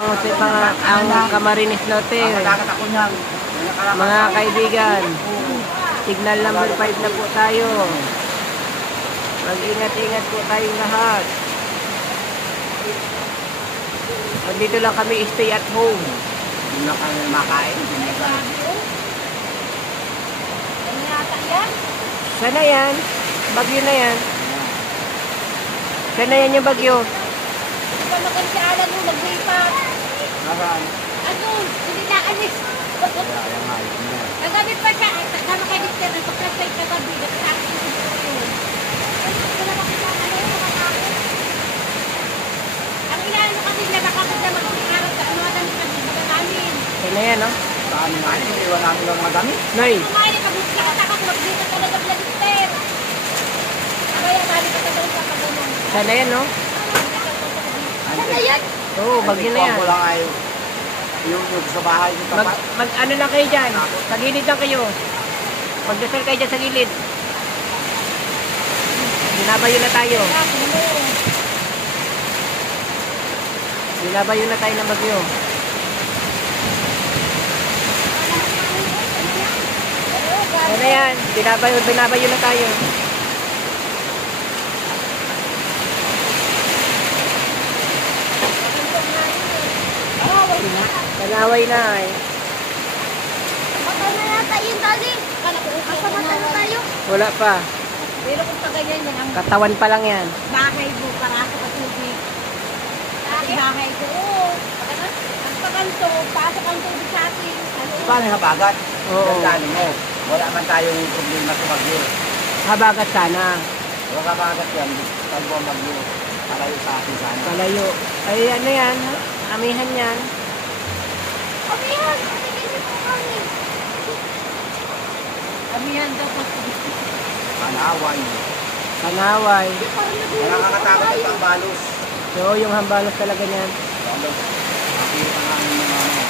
Ang Camarines Norte. Mga kaibigan, signal number 5 na po tayo. Mag-ingat-ingat po tayong lahat. Dito lang kami, stay at home. Hindi na kami makain. Sana yan? Bagyo na yan. Sana yan yung bagyo. Pamagan si Alan mo, nag-lipat. Nasaan? Ano? Hindi na alis. Nagabi pa siya. Sama kay Victor. Nagpaplasay kagabi. Nagpaplasay ko yun. Ito na makikita na yung mga tao. Ang inaano kasi na nakakot na mag-araw sa ano namin kasi baga namin. Sana yan, no? Saan nga yun? Iwan namin lang mga damit. Nay. Kumain na pag nakatakas mag-dito talaga pala Victor. Kaya mali ka talaga sa pag-ano. Sana yan, no? Sana yan? Oo, bagyo na yan. Ako lang ay yung sa bahay yung tapat. Ano lang kayo dyan? Sa gilid lang kayo. Magdasal kayo dyan sa gilid. Binabayo na tayo. Binabayo na tayo ng bagyo. Sana yan. Binabayo na tayo. Panaway na eh. Baka na yata yun, Daddy. Kasamata na tayo. Wala pa. Pero kung pagayan yan, ang Katawan pa lang yan. bahay mo para sa patubig. Ang bahay ko, oo. Ang paganto, pasok ang tubig sa atin. Paano yung habagat? Oo. Gandaan mo. Wala man tayong problema sa bagyo. Habagat sana. Wala habagat yan. Pag buwang bagyo. Palayo sa atin sana. Palayo. Ay ano yan? Amihan yan. Amihan! Amihan po kami. Amihan daw pag Panaway. Panaway. Nakakatakot ang pambalos. So yung hambalos talaga niyan. Balos. Makikita nga ng mga ano.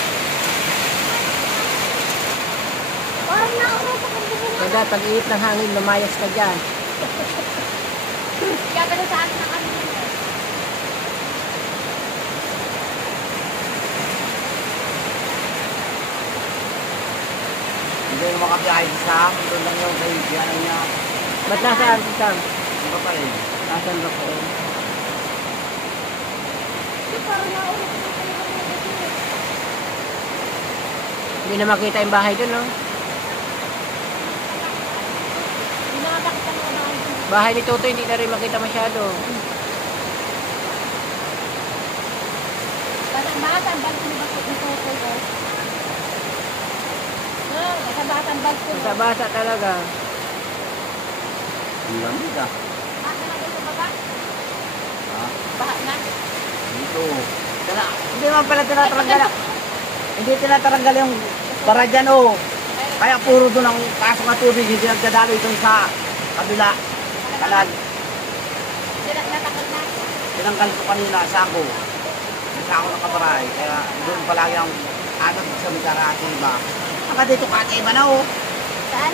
Parang nauro pa kang bumungan. Kaya pag-iit ng hangin, lumayas ka dyan. Kaya ganun sa atin ang kami. Hindi na makabiyahe si Sam. Doon lang yung kay Diana niya. Ba't nasaan si Sam? Hindi pa pa rin. Nasaan ba po? Parang nauro pa kang bumungan. Hindi na makita yung bahay doon, no? Hindi nakakakita ng mga bahay dun. Bahay ni Toto hindi na rin makita masyado. Batang bag ko ba ito ko? Batang bag ko. Basa-basa talaga. Ang lamig ah. Asa na doon sa baba? Ha? Baha na? Dito. Hindi naman pala tinataranggal. Hindi tinataranggal yung bara dyan oh. Kaya puro doon ang pasok na tubig. Hindi nagdadaloy doon sa kabila. Kalag. Sila natakot na. Tinanggal ko kanina sa ako. Sa ako nakabaray. Kaya doon palagi ang agad sa mikarati ba. Saka dito katiba na oh. Saan?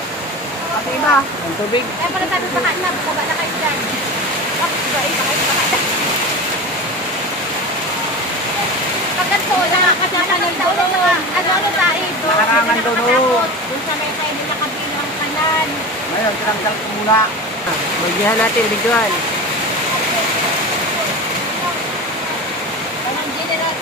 Katiba. Ang tubig. Kaya pala sabi sa kanina, baba na kayo dyan. Pagkanto, nakakasama ng daw ng mga ano tayo. Nakarangan doon oh. Doon sa may kayo nila kabilang kanan. Ngayon, tinanggal ko muna. Magdihan natin, videoan. Parang general.